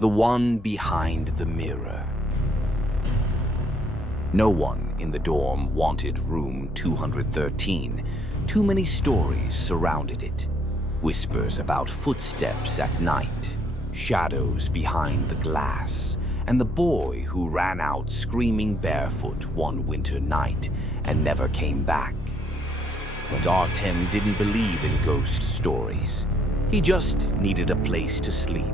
The one behind the mirror. No one in the dorm wanted room 213. Too many stories surrounded it. Whispers about footsteps at night, shadows behind the glass, and the boy who ran out screaming barefoot one winter night and never came back. But Artem didn't believe in ghost stories. He just needed a place to sleep.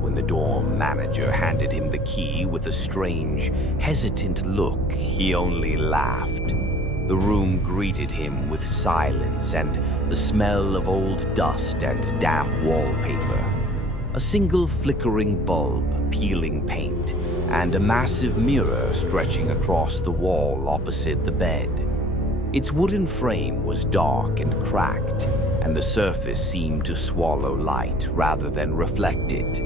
When the dorm manager handed him the key with a strange, hesitant look, he only laughed. The room greeted him with silence and the smell of old dust and damp wallpaper. A single flickering bulb, peeling paint, and a massive mirror stretching across the wall opposite the bed. Its wooden frame was dark and cracked, and the surface seemed to swallow light rather than reflect it.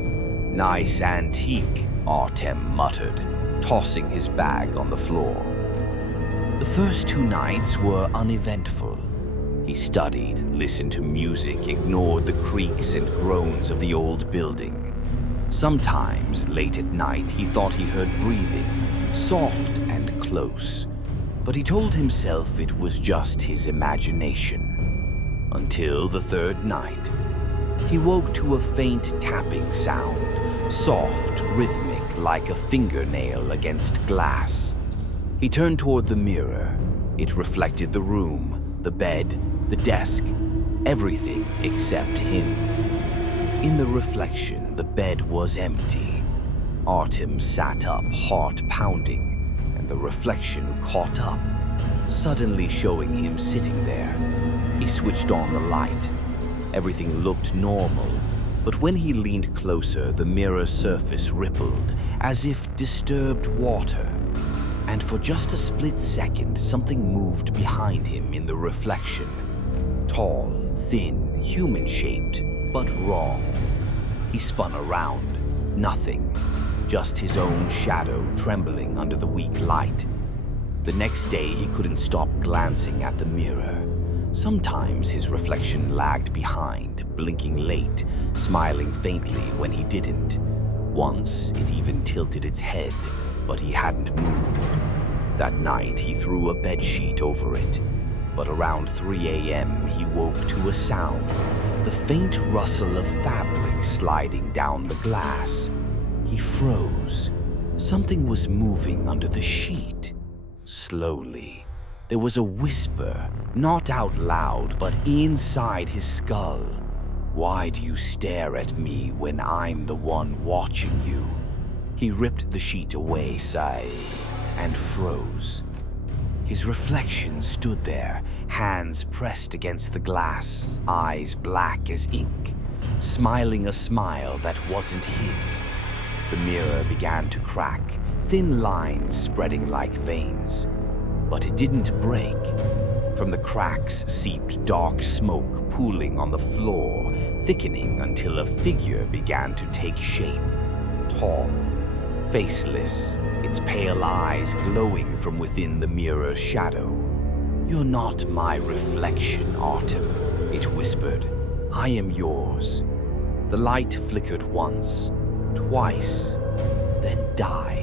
"Nice antique," Artem muttered, tossing his bag on the floor. The first 2 nights were uneventful. He studied, listened to music, ignored the creaks and groans of the old building. Sometimes, late at night, he thought he heard breathing, soft and close, but he told himself it was just his imagination. Until the 3rd night. He woke to a faint tapping sound, soft, rhythmic, like a fingernail against glass. He turned toward the mirror. It reflected the room, the bed, the desk, everything except him. In the reflection, the bed was empty. Artem sat up, heart pounding, and the reflection caught up, suddenly showing him sitting there. He switched on the light. Everything looked normal, but when he leaned closer, the mirror's surface rippled, as if disturbed water. And for just a split second, something moved behind him in the reflection. Tall, thin, human-shaped, but wrong. He spun around. Nothing. Just his own shadow trembling under the weak light. The next day, he couldn't stop glancing at the mirror. Sometimes his reflection lagged behind, blinking late, smiling faintly when he didn't. Once, it even tilted its head, but he hadn't moved. That night, he threw a bedsheet over it. But around 3 a.m., he woke to a sound, the faint rustle of fabric sliding down the glass. He froze. Something was moving under the sheet. Slowly. There was a whisper, not out loud, but inside his skull. "Why do you stare at me when I'm the one watching you?" He ripped the sheet away, and froze. His reflection stood there, hands pressed against the glass, eyes black as ink, smiling a smile that wasn't his. The mirror began to crack, thin lines spreading like veins. But it didn't break. From the cracks seeped dark smoke pooling on the floor, thickening until a figure began to take shape. Tall, faceless, its pale eyes glowing from within the mirror's shadow. "You're not my reflection, Artem," it whispered. "I am yours." The light flickered once, twice, then died.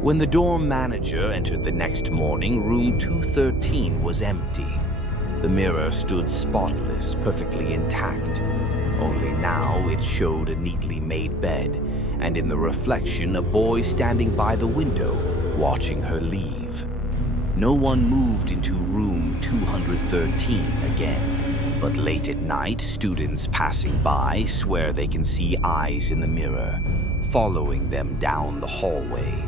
When the dorm manager entered the next morning, room 213 was empty. The mirror stood spotless, perfectly intact. Only now it showed a neatly made bed, and in the reflection a boy standing by the window, watching her leave. No one moved into room 213 again, but late at night, students passing by swear they can see eyes in the mirror, following them down the hallway.